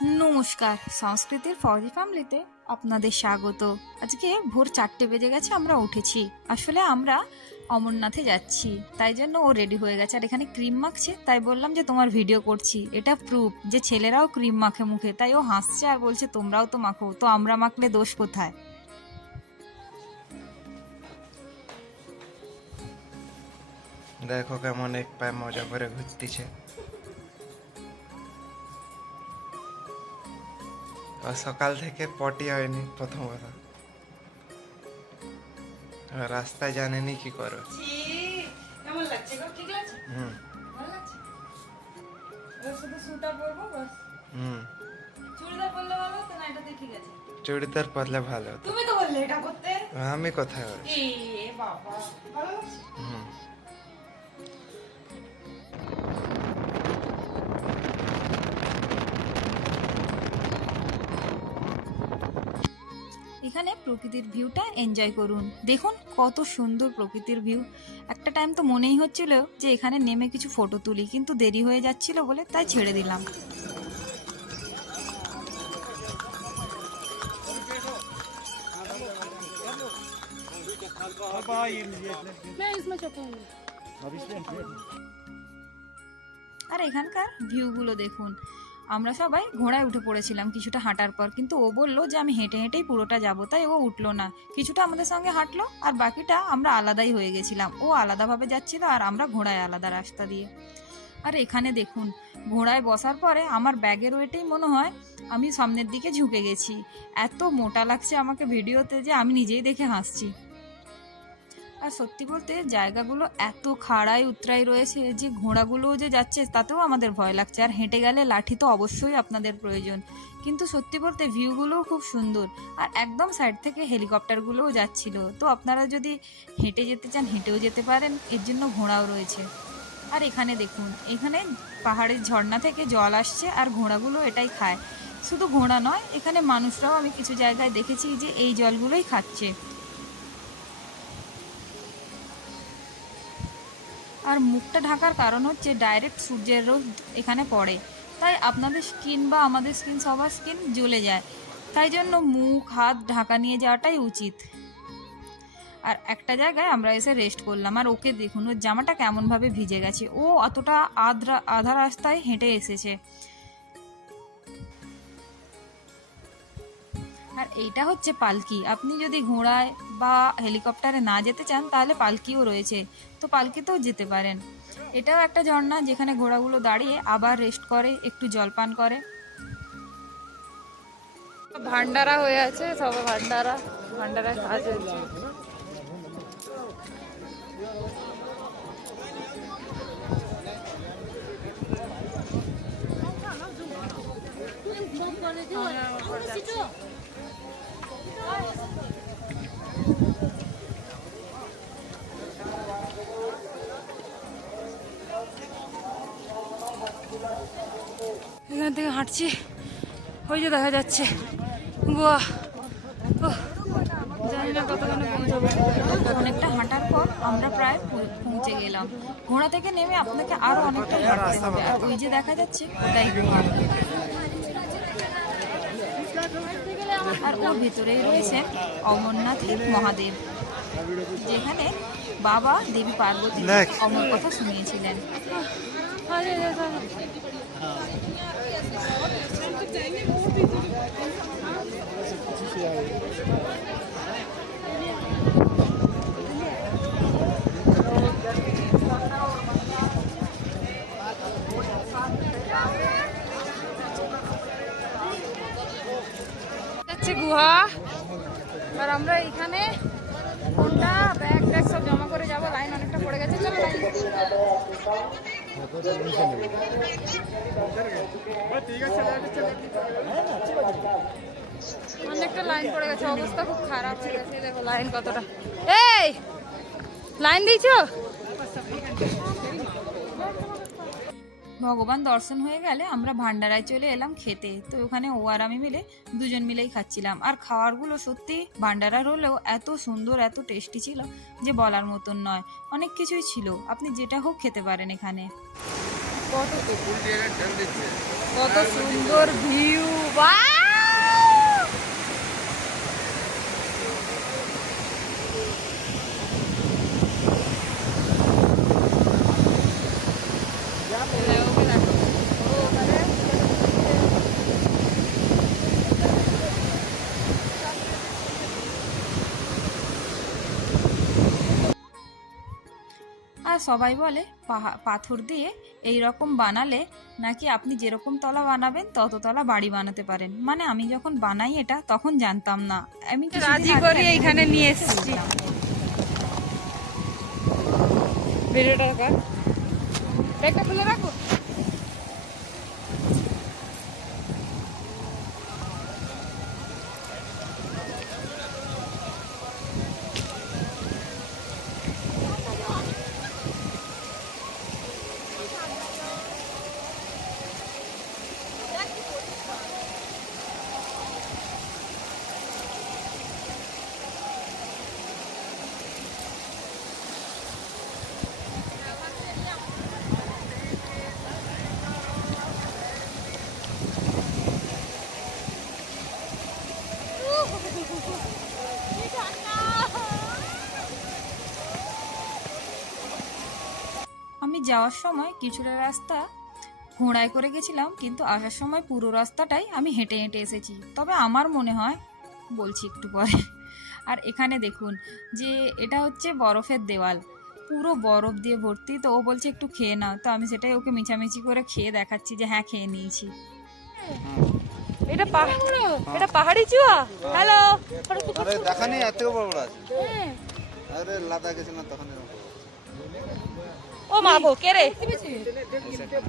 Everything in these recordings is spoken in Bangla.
নমস্কার, সংস্কৃতির ফৌজি ফ্যামিলিতে আপনাদের স্বাগত। আজকে ভোর 4টে বেজে গেছে, আমরা উঠেছি। আসলে আমরা অমরনাথে যাচ্ছি, তাই জন্য ও রেডি হয়ে গেছে। আর এখানে ক্রিম মাখছে, তাই বললাম যে তোমার ভিডিও করছি। এটা প্রুফ যে ছেলেরাও ক্রিম মাখে মুখে, তাই ও হাসছে আর বলছে তোমরাও তো মাখো। তো আমরা মাখলে দোষ কোথায়? দেখো কেমন এক পায়ে মজা করে ঘুরতেছে। আর সকাল থেকে পটি হয়নি প্রথম কথা, আর রাস্তায় জানেনি কি করো। কেমন লাগছে গো? ঠিক লাগছে? হুম ভালো লাগছে। এবার শুধু সুটা পরবো বাস। হুম চুড়িদার পরলে ভালো হতো না? এটাতে ঠিক আছে। চুড়িদার পরলে ভালো হতো। তুমি তো বললে এটা করতে। আমি কোথায় বলছি? এ বাবা, ভালো লাগছে। হুম এখানে প্রকৃতির ভিউটা এনজয় করুন। দেখুন কত সুন্দর প্রকৃতির ভিউ। একটা টাইম তো মনেই হচ্ছিল যে এখানে নেমে কিছু ফটো তুলি, কিন্তু দেরি হয়ে যাচ্ছিল বলে তাই ছেড়ে দিলাম। আর এখানকার ভিউগুলো দেখুন। আমরা সবাই ঘোড়ায় উঠে পড়েছিলাম কিছুটা হাঁটার পর, কিন্তু ও বললো যে আমি হেঁটে হেঁটেই পুরোটা যাব, তাই ও উঠলো না। কিছুটা আমাদের সঙ্গে হাঁটলো, আর বাকিটা আমরা আলাদাই হয়ে গেছিলাম। ও আলাদাভাবে যাচ্ছিল আর আমরা ঘোড়ায় আলাদা রাস্তা দিয়ে। আর এখানে দেখুন, ঘোড়ায় বসার পরে আমার ব্যাগের ওয়েটেই মনে হয় আমি সামনের দিকে ঝুঁকে গেছি। এত মোটা লাগছে আমাকে ভিডিওতে যে আমি নিজেই দেখে হাসছি। আর সত্যি বলতে জায়গাগুলো এত খাড়াই উতরাই রয়েছে যে ঘোড়াগুলোও যে যাচ্ছে তাতেও আমাদের ভয় লাগছে। আর হেঁটে গেলে লাঠি তো অবশ্যই আপনাদের প্রয়োজন। কিন্তু সত্যি বলতে ভিউগুলোও খুব সুন্দর। আর একদম সাইড থেকে হেলিকপ্টারগুলোও যাচ্ছিল। তো আপনারা যদি হেঁটে যেতে চান হেঁটেও যেতে পারেন, এর জন্য ঘোড়াও রয়েছে। আর এখানে দেখুন, এখানে পাহাড়ের ঝর্ণা থেকে জল আসছে আর ঘোড়াগুলো এটাই খায়। শুধু ঘোড়া নয়, এখানে মানুষরাও আমি কিছু জায়গায় দেখেছি যে এই জলগুলোই খাচ্ছে। আর মুখটা ঢাকার কারণ হচ্ছে ডাইরেক্ট সূর্যের রোদ এখানে পড়ে, তাই আপনাদের স্কিন বা আমাদের স্কিন সবার স্কিন জ্বলে যায়। তাই জন্য মুখ হাত ঢাকা নিয়ে যাওয়াটাই উচিত। আর একটা জায়গায় আমরা এসে রেস্ট করলাম। আর ওকে দেখুন, ওর জামাটা কেমনভাবে ভিজে গেছে। ও অতটা আধা রাস্তায় হেঁটে এসেছে। আর এইটা হচ্ছে পালকি। আপনি যদি ঘোড়ায় বা হেলিকপ্টারে না যেতে চান তাহলে পালকিও রয়েছে, তো পালকিতেও যেতে পারেন। এটাও একটা ঝর্ণা যেখানে ঘোড়াগুলো দাঁড়িয়ে আবার রেস্ট করে, একটু জলপান করে। ভান্ডারা হয়ে আছে, সবাই ভান্ডারায় কাজ হচ্ছে। এখান থেকে হাঁটছি, ওই যে দেখা যাচ্ছে গোয়া। জানি না কতক্ষণে পৌঁছাবো। অনেকটা হাঁটার পর আমরা প্রায় পৌঁছে গেলাম। ঘোড়া থেকে নেমে আপনাকে আরো অনেকটা হাঁটতে হবে। আর ওই যে দেখা যাচ্ছে ওটাই গুহা। আর ওর ভেতরেই রয়েছে অমরনাথের মহাদেব, যেখানে বাবা দেবী পার্বতী অমর কথা শুনিয়েছিলেন। গুহা। আর আমরা এখানে ফোনটা ব্যাগ ট্যাগ সব জমা করে যাবো। লাইন অনেকটা পড়ে গেছে, চলো লাইন। অনেকটা লাইন পড়ে গেছে, অবস্থা খুব খারাপ হয়ে গেছে। দেখো লাইন কতটা। এই লাইন দিয়েছো? ভগবান দর্শন হয়ে গেলে আমরা ভান্ডারায় চলে এলাম খেতে। তো ওখানে ও আর আমি মিলে দুজন মিলেই খাচ্ছিলাম। আর খাবারগুলো সত্যি ভান্ডারার হলেও এত সুন্দর, এত টেস্টি ছিল যে বলার মতন নয়। অনেক কিছুই ছিল, আপনি যেটা হোক খেতে পারেন এখানে। কত কত সুন্দর ভিউ! আর সবাই বলে পাথর দিয়ে এই রকম বানালে নাকি আপনি যেরকম তলা বানাবেন তত তলা বাড়ি বানাতে পারেন। মানে আমি যখন বানাই এটা তখন জানতাম না, আমি রাজি করে এইখানে নিয়ে এসেছি। ভিডিওটা কর, ব্যাগটা খুলে রাখো। আমি যাওয়ার সময় কিছুটা রাস্তা ঘোড়ায় করে গেছিলাম, কিন্তু আসার সময় পুরো রাস্তাটাই আমি হেঁটে হেঁটে এসেছি। তবে আমার মনে হয়, বলছি একটু পরে। আর এখানে দেখুন যে এটা হচ্ছে বরফের দেওয়াল, পুরো বরফ দিয়ে ভর্তি। তো ও বলছে একটু খেয়ে নাও, তো আমি সেটাই ওকে মিছামিছি করে খেয়ে দেখাচ্ছি যে হ্যাঁ খেয়ে নিয়েছি। এটা পাহাড়ি চুয়া। হ্যালো, আরে দেখা নেই, এত বড় বড় আছে। আরে লাদা গেছে না তখন এরকম। ও মা গো, কে রে?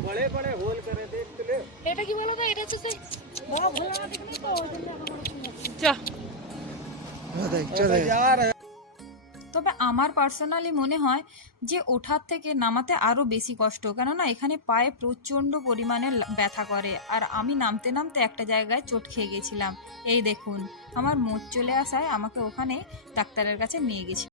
বড়ে বড়ে হোল করে দেখতে। এটা কি বলো তো, এটা হচ্ছে সেই বড় ভোলা দেখনি তো, ওই জন্য যা। यार তবে আমার পার্সোনালি মনে হয় যে ওঠার থেকে নামাতে আরো বেশি কষ্ট, কেননা এখানে পায়ে প্রচন্ড পরিমাণে ব্যথা করে। আর আমি নামতে নামতে একটা জায়গায় চোট খেয়ে গেছিলাম। এই দেখুন, আমার মোচ চলে আসায় আমাকে ওখানে ডাক্তারের কাছে নিয়ে গেছি।